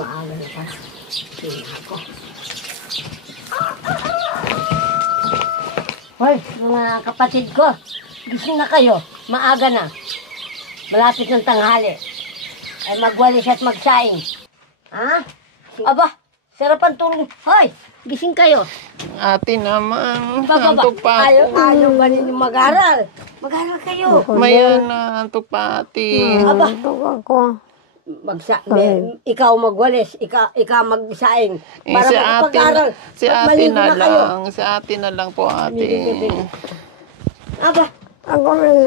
Maaga na pa. Sige ako. Hoy, mga kapatid ko. Gising na kayo. Maaga na. Malapit ng tanghali. Ay magwalis at magsaing. Ha? Aba, sarapan tulong. Hoy, gising kayo. Ate naman, Baba, antok pa ako. ayaw ba ninyo mag-aral? Mag-aral kayo. Mayan na, antok pa ate. Aba, Antok ako. ikaw magwalis, ikaw magsaing. Para si makapag-aral. si ate Maligo na kayo. lang, si ate na lang po ate. Aba, Ako rin.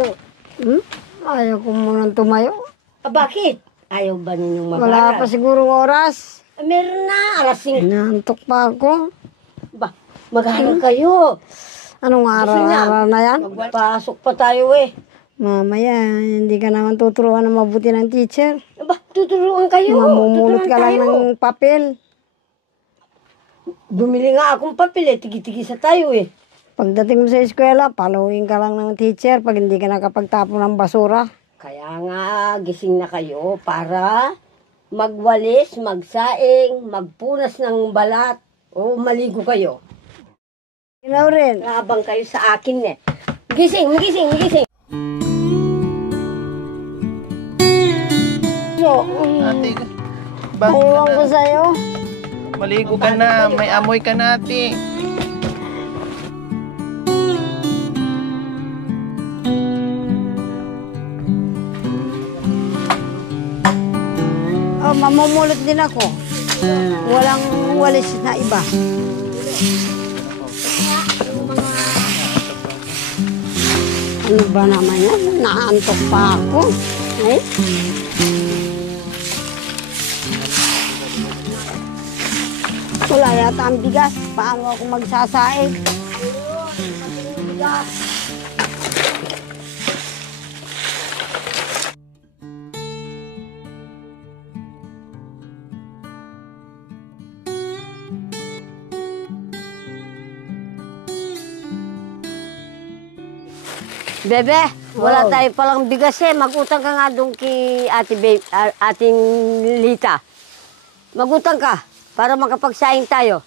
Ayaw ko munang tumayo. bakit? Ayaw ba ninyong Wala mag-aral? pa sigurong oras. Meron na, alas 5. Inaantok pa ako. Ba, mag-aral kayo. Anong araw-araw na yan? Pasok pa tayo eh. Mamaya, hindi ka naman tuturuan ng mabuti ng teacher. Aba, tuturuan kayo. Mamumulot Tuturuan ka lang tayo. ng papel. Bumili nga akong papel eh. Tigi-tigi sa tayo eh. Pagdating mo sa eskwela, following ka lang ng teacher pag hindi ka nakapagtapon ng basura. Kaya nga, gising na kayo para magwalis, magsaing, magpunas ng balat, o maligo kayo. Ikaw rin. Habang kayo sa akin eh. Gising, gising, gising. So, Ate, bago ayaw ka ko na. sa'yo. Maligo ka na, may amoy ka na ate. Oh, mamumulot din ako. Walang walis na iba. Ano ba naman yan? Naantok pa ako. Ay? Wala yata ang bigas. Paano ako magsasaing? Bebe, wala tayo palang bigas eh. Magutang ka nga doon kay ating Lita. Magutang ka para makapagsaing tayo.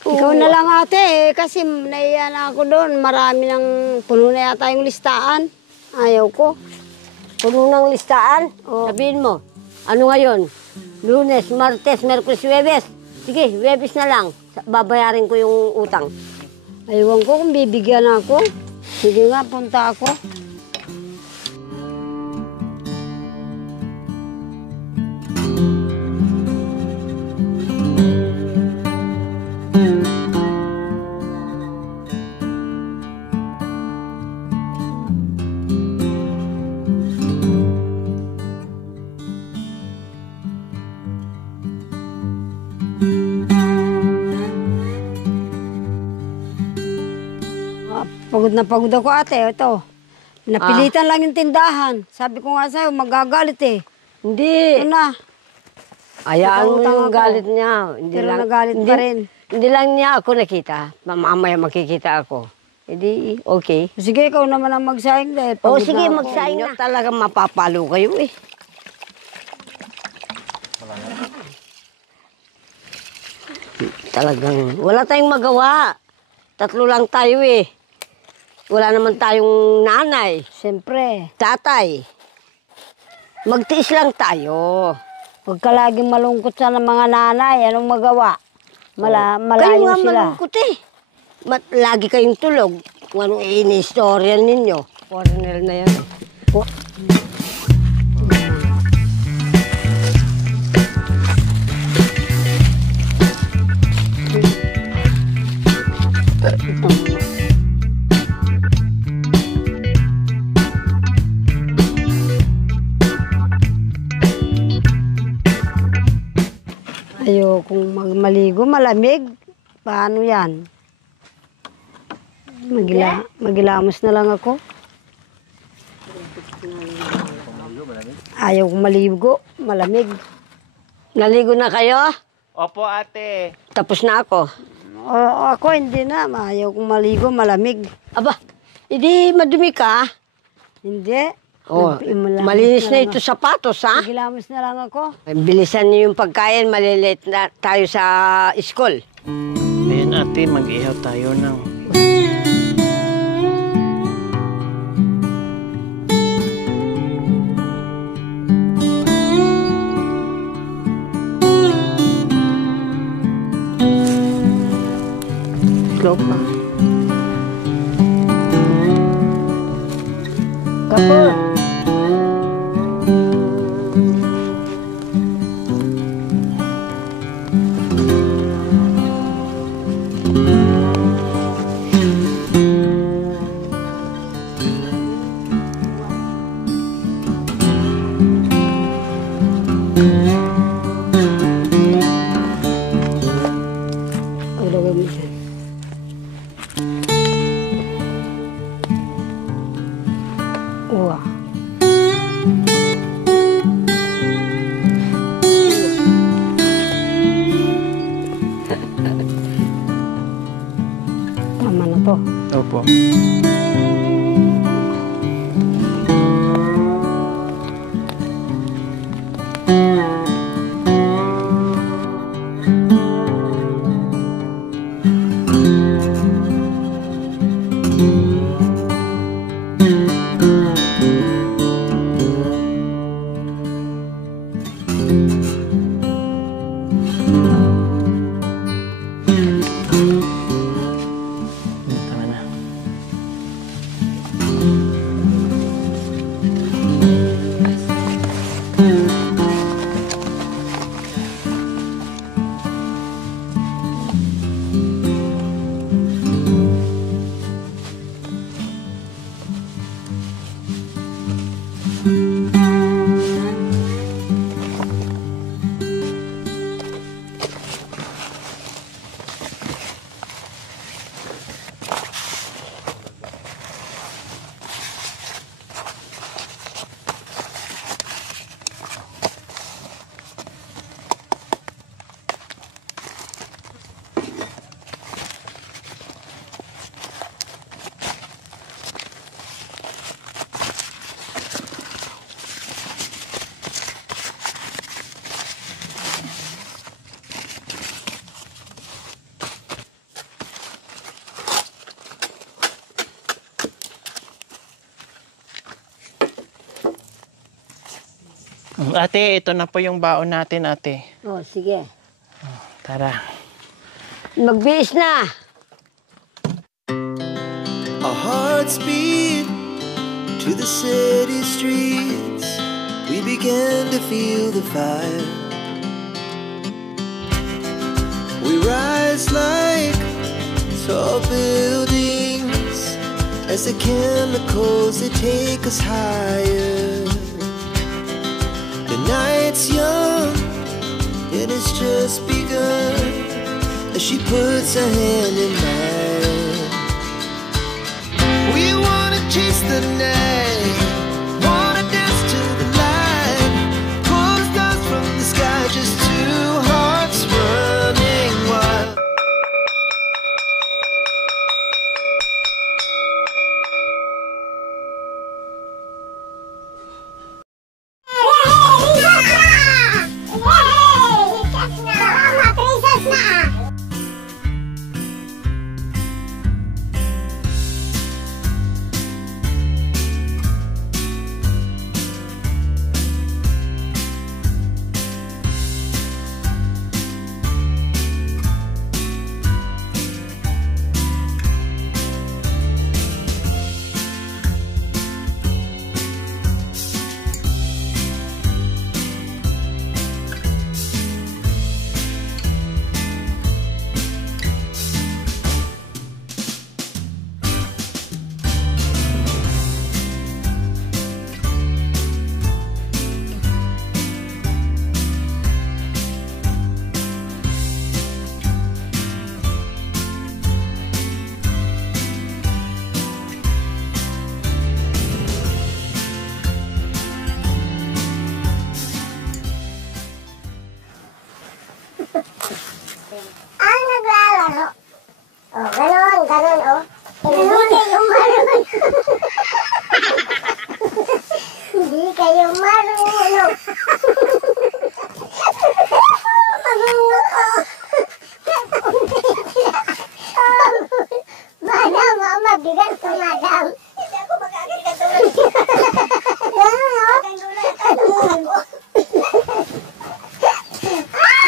Ikaw na lang ate kasi naiya na ako doon. Marami ng puno na yata yung listaan. Ayaw ko. Puno ng listaan. Sabihin mo, ano ngayon? Lunes, Martes, Merkulis, Huwebes. Sige, Huwebes na lang. Babayarin ko yung utang. Aywan ko kung bibigyan ako. Sige nga, punta ako. Pagod na pagod ako ate, ito. Napilitan lang yung tindahan. Sabi ko nga sa'yo, magagalit eh. Hindi. Ito na. Ayaan mo Utang yung ako. galit niya. Hindi Pero nagalit pa rin. Hindi lang niya ako nakita. Mamaya makikita ako. Hindi, okay. Sige, ikaw naman ang magsaing dahil O pagod sige, na ako. magsaing na. Talagang mapapalo kayo eh. Talagang wala tayong magawa. Tatlo lang tayo eh. Wala naman tayong nanay, Siyempre, tatay. Magtiis lang tayo. huwag ka laging malungkot sa mga nanay. Anong magawa? Kayo Malayo nga sila. malungkot eh. Lagi kayong tulog. Kung anong ini-istorya ninyo. Foreigner na yan. Ayokong maligo, malamig. Paano yan? Magilamos na lang ako. Ayaw kong maligo, malamig. Naligo na kayo? Opo ate. Tapos na ako. O, ako hindi na, ayaw kong maligo, malamig. Aba, hindi madumi ka. Hindi. Oh, malinis na ito sapatos, ha? Gilamos na lang ako. Bilisan niyo yung pagkain, malilate na tayo sa school. Ayun ate, mag-ihaw tayo ng... Slow pa. Kapur. Ilagay mo dyan. Wow. Tama na to. Opo. Tama na. Ate, ito na po yung baon natin, ate. Oh, sige. Tara. Magbihis na. Our hearts beat to the city streets. We began to feel the fire. We rise like tall buildings as the chemicals, they take us higher. The night's young and it's just begun as she puts her hand in mine. We wanna chase the night, wanna dance to the light, pull the stars from the sky, just two hearts running wild. Ang naglalaro. Oh, ganon, ganon, oh. Hindi yung maroon. Hindi kayo marunong. Marunong ko. Madam, mabigat ko, madam. Hindi ako magagat ka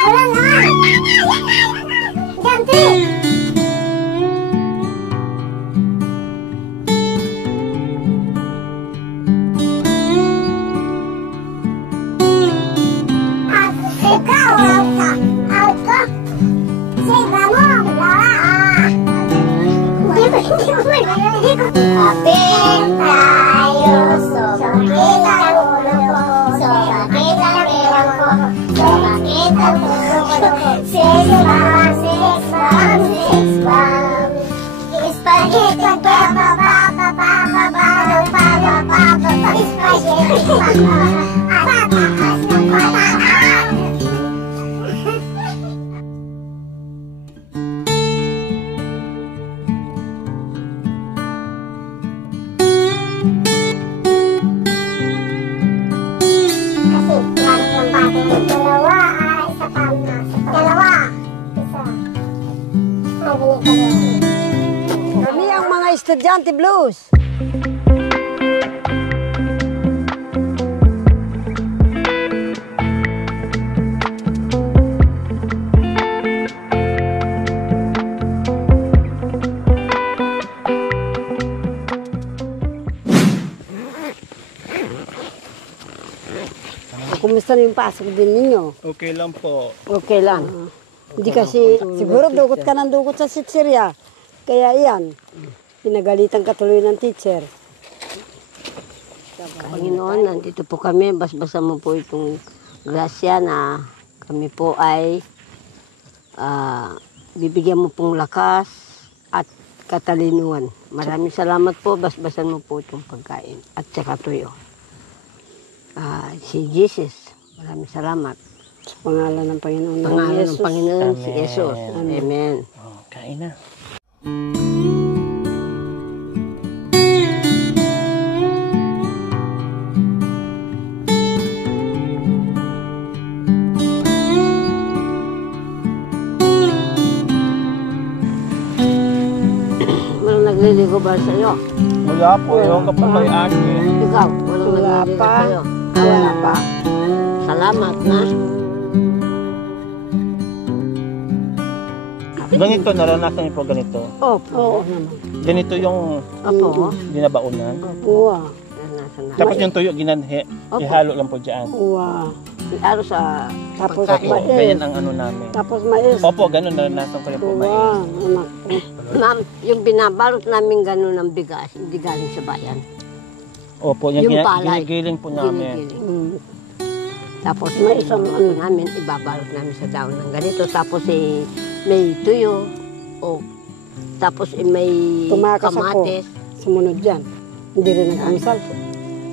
wala nga. Ganti. Ikaw, out ka. Siba mo, wala. Hindi ko. Kapit tayo, sumakit ang ulo ko, sumakit ang ilong ko, sumakit ang ulo ko. Six bam, six bam, six bam. Spaghetti, pataas ng pataas. Dalawa ay isa pa na. Dalawa. Isa. Kami ang mga estudyante blues. Kumusta na yung pasok din ninyo? Okay lang po. Okay lang. Hindi kasi, siguro dugot ka ng dugot sa sitsirya. Kaya iyan, pinagalitan ka tuloy ng teacher. Panginoon, nandito po kami. Basbasan mo po itong grasya na kami po ay bibigyan mo pong lakas at katalinuhan. Maraming salamat po. Basbasan mo po itong pagkain at saka tuyo. Si Jesus, maraming salamat. Sa pangalan ng Panginoon ng Pangalan Jesus. ng Panginoon, si Amen. Jesus. Amen. Oh, kain na. Walang nagliligo ba sa'yo? Wala po. Yung kapag may akin. Ikaw, walang Wala nagliligo pa. sa'yo. Wala pa. Salamat na. Ganito, naranasan niyo po ganito. Oo naman. Ganito yung Opo. ginabaunan. Uwa. Naranasan na. Tapos yung tuyo, ihalo lang po dyan. Uwa. Aro sa Tapos Opo, mais. ganyan ang ano namin. Tapos mais. Opo, ganun, naranasan ko rin po mais. Uwa. Anak ko. Ma'am, yung binabalot namin gano'n ng bigas, hindi galing sa bayan. Opo, Yung yung palay. ginigiling po namin. Ginigiling. Tapos may isang ano namin, ibabalot namin sa daon ng ganito. Tapos may tuyo. O, tapos may Tumakas ako. kamatis. Sumunod dyan. Hindi rin nagkamisal po.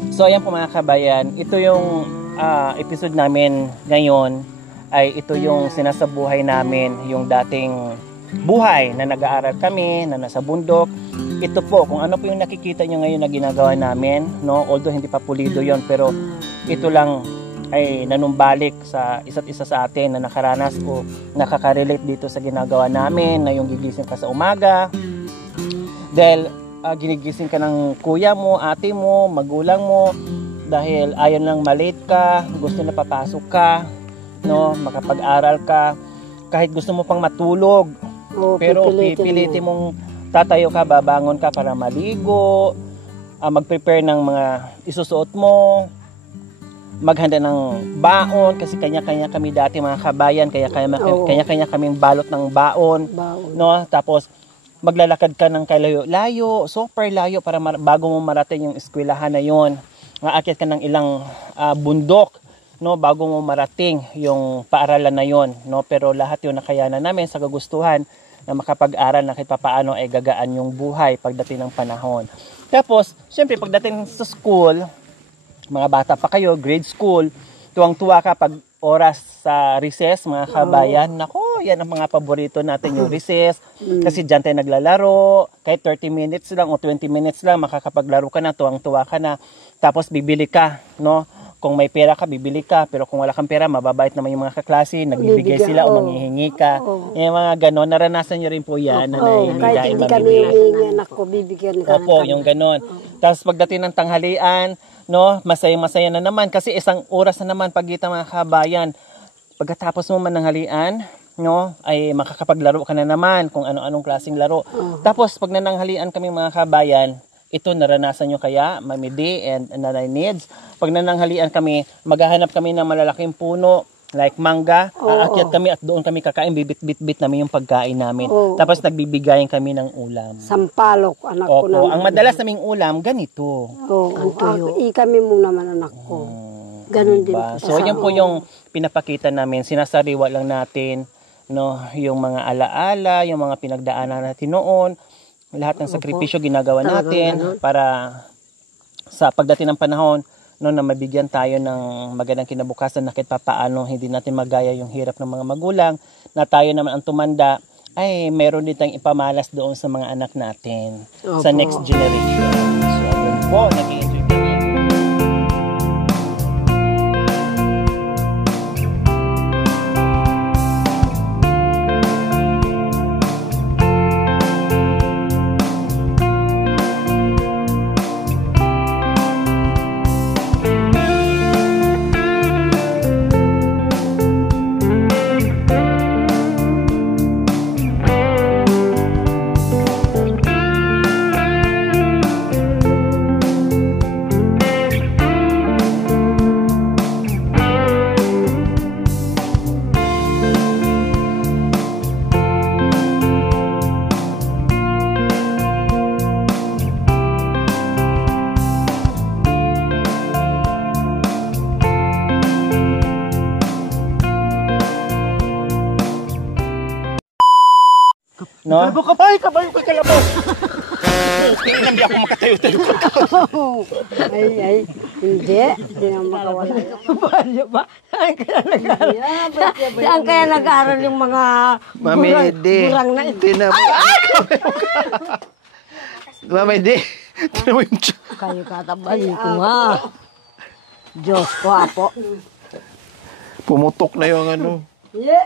So ayan po mga kabayan, ito yung episode namin ngayon ay ito yung sinasabuhay namin, yung dating buhay na nag-aaral kami, na nasa bundok. Ito po, kung ano po yung nakikita nyo ngayon na ginagawa namin, no? Although hindi pa pulido yon, pero ito lang ay nanumbalik sa isa't isa sa atin na nakaranas o nakaka-relate dito sa ginagawa namin, na yung gigising ka sa umaga dahil ginigising ka ng kuya mo, ate mo, magulang mo dahil ayaw lang malate ka, gusto na papasok ka, no, makapag-aral ka, kahit gusto mo pang matulog, Oo, pero pipilitin pipilitin mo. mong tatayo ka, babangon ka para maligo, mag-prepare ng mga isusuot mo, maghanda ng baon kasi kanya-kanya kami dati mga kabayan, Oo. kanya-kanya kaming balot ng baon, Baon. no? Tapos maglalakad ka ng kalayo-layo, super layo para bago mo marating yung eskwelahan na yon. Aakyat ka ng ilang bundok, no, bago mo marating yung paaralan na yon, no? Pero lahat yun nakayanan namin sa kagustuhan na makapag-aral na kahit papaano ay gagaan yung buhay pagdating ng panahon. Tapos, syempre pagdating sa school, mga bata pa kayo, grade school, tuwang-tuwa ka pag oras sa recess, mga kabayan. Nako, yan ang mga paborito natin, yung recess. Kasi dyan tayo naglalaro. Kahit 30 minutes lang o 20 minutes lang, makakapaglaro ka na, tuwang-tuwa ka na. Tapos bibili ka, no? Kung may pera ka, bibili ka. Pero kung wala kang pera, mababait naman yung mga kaklase. Nagbibigay sila o manghihingi ka. Yung mga ganon. Naranasan nyo rin po yan. Na Kahit hindi kami hihingi, anak ko, bibigyan ka. Opo, yung ganon. Tapos pagdating ng tanghalian, no, masaya-masaya na naman. Kasi isang oras na naman pagitan mga kabayan. Pagkatapos mo mananghalian, no, ay makakapaglaro ka na naman kung ano-anong klaseng laro. Tapos pag nananghalian kami mga kabayan, ito naranasan nyo kaya, Mami D and Nanay Nids. Pag nananghalian kami, maghahanap kami ng malalaking puno, like mangga, aakyat kami at doon kami kakain, bibit-bit namin yung pagkain namin. Tapos nagbibigayan kami ng ulam. Sampalok, anak ko Opo, naman. ang madalas naming ulam, ganito. Kami mo naman, anak ko. Ganon din. Diba? So, yan po yung pinapakita namin. Sinasariwa lang natin, no, yung mga alaala, yung mga pinagdaanan natin noon. Lahat ng sakripisyo ginagawa natin para sa pagdating ng panahon, no, na mabigyan tayo ng magandang kinabukasan na kahit papaano hindi natin magaya yung hirap ng mga magulang, na tayo naman ang tumanda ay meron din tayong ipamalas doon sa mga anak natin, sa next generation. So, yun po, nag-i-enjoy kami. No? Kabay ko kalabaw. Tingnan di ako makatayo-tayo. Ay, hindi. Hindi na makawala. Paano ba? Saan kaya nag-aaral yung mga burang na ito? Tinan mo. Mami, di. Tinan mo yung Kayo katabay ko nga. Diyos ko, apo. pumutok na yung ano. Yeah.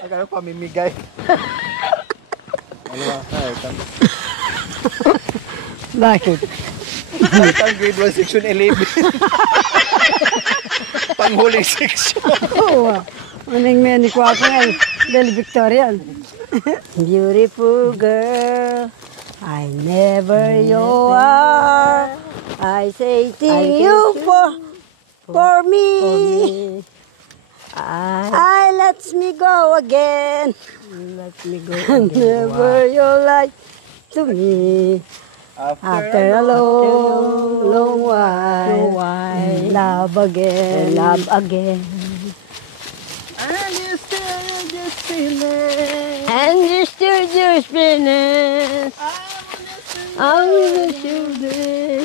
Agad pamimigay. Ano ba? Bakit? Ang grade 1 section 11. Panghuling section. Oo. Anong meni ko ako ngayon? Del Victorian. Beautiful girl, I never you are. I say thank you for me. I lets me go again. Let me go again. Never you like to me. After a long while, love again. Love again. And you still just feeling. And you still just finish. I'm the children.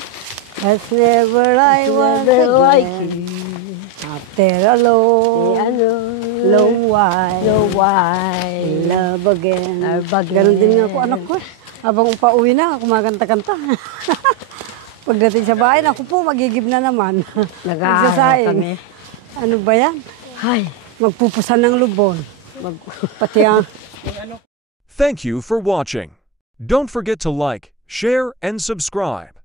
That's never I want to like you. After a long while, love again. Ganon din ako, anak ko. Habang pauwi na, kumakanta-kanta. Pagdating sa bahay, ako po, magigib na naman. Nag-aaral kami. Ano ba yan? Ay. Magpupusan ng lubon. Pati ang... Thank you for watching. Don't forget to like, share, and subscribe.